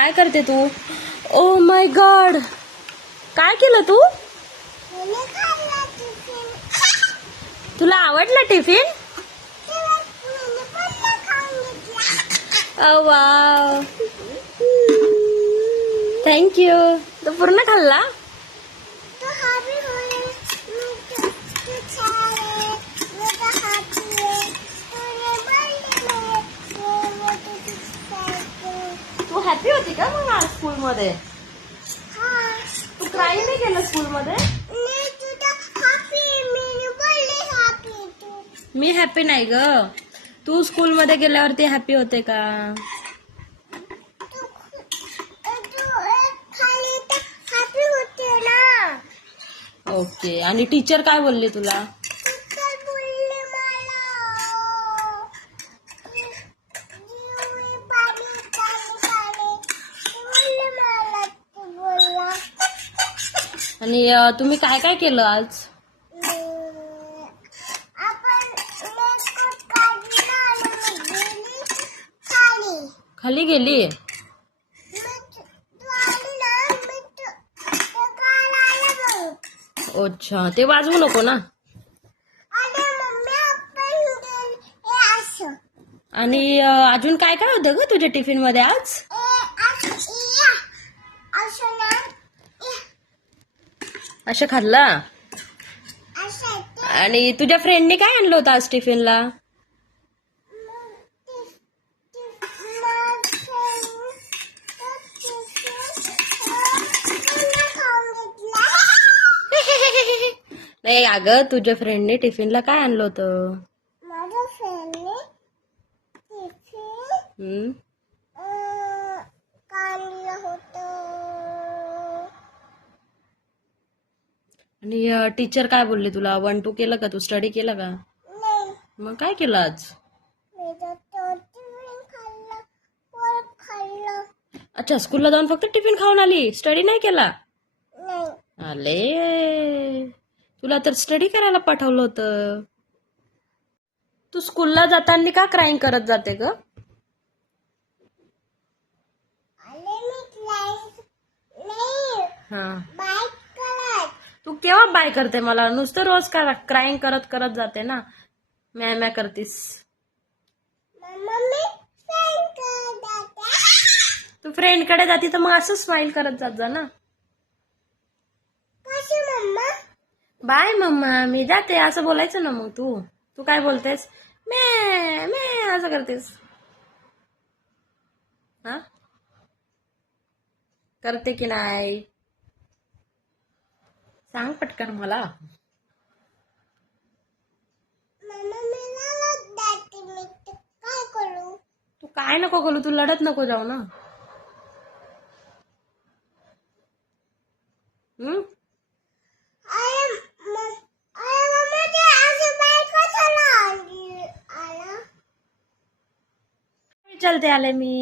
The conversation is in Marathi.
काय करते तू? ओ माय गॉड, काय केलं तू? तुला आवडला टिफिन? Wow, thank you. तू पूर्ण खाल्ला? तू हॅपी होती का मग आज स्कूलमध्ये? तू क्राईम नाही केलं स्कूलमध्ये? मी हॅपी नाही ग. तू स्कूलमध्ये गेल्यावरती हॅपी होते का? ओके. आणि टीचर काय बोलले तुला? आणि तुम्ही काय काय केलं आज? खाली गेली? अच्छा, ते वाजवू नको ना. आणि अजून काय काय होतं ग तुझ्या टिफिन मध्ये आज? असं खाल्ला? आणि तुझ्या फ्रेंडने काय आणलं होतं आज टिफिनला? नाही अगं, तुझ्या फ्रेंडने टिफिनला काय आणलं होतं? माझ्या फ्रेंडने टिफिन आणलं होतं. आणि टीचर काय बोलले तुला? 1 2 केलं का? तू स्टडी केला का? नाही. मग काय केलं आज? अच्छा, स्कूलला जाऊन फक्त टिफिन खाऊन आली, स्टडी नाही केला? आले, तुला तर स्टडी करायला पाठवलं होतं. तू स्कूलला जाताना का क्राईंग करत जाते ग? हा, तू केव्हा बाय करते मला? नुसतं रोज क्राईंग करत करत जाते ना, म्या म्या करतीस. तू फ्रेंड कडे जाती तर मग असं स्माइल करत जात जा ना. बाय मम्मा, मी जाते असं बोलायचं ना. मग तू काय बोलतेस? मैं मैं असं करतेस. हा, करते की नाही सांग पटकन मला. तू काय नको करू, तू लढत नको जाऊ ना. चलते आले मी.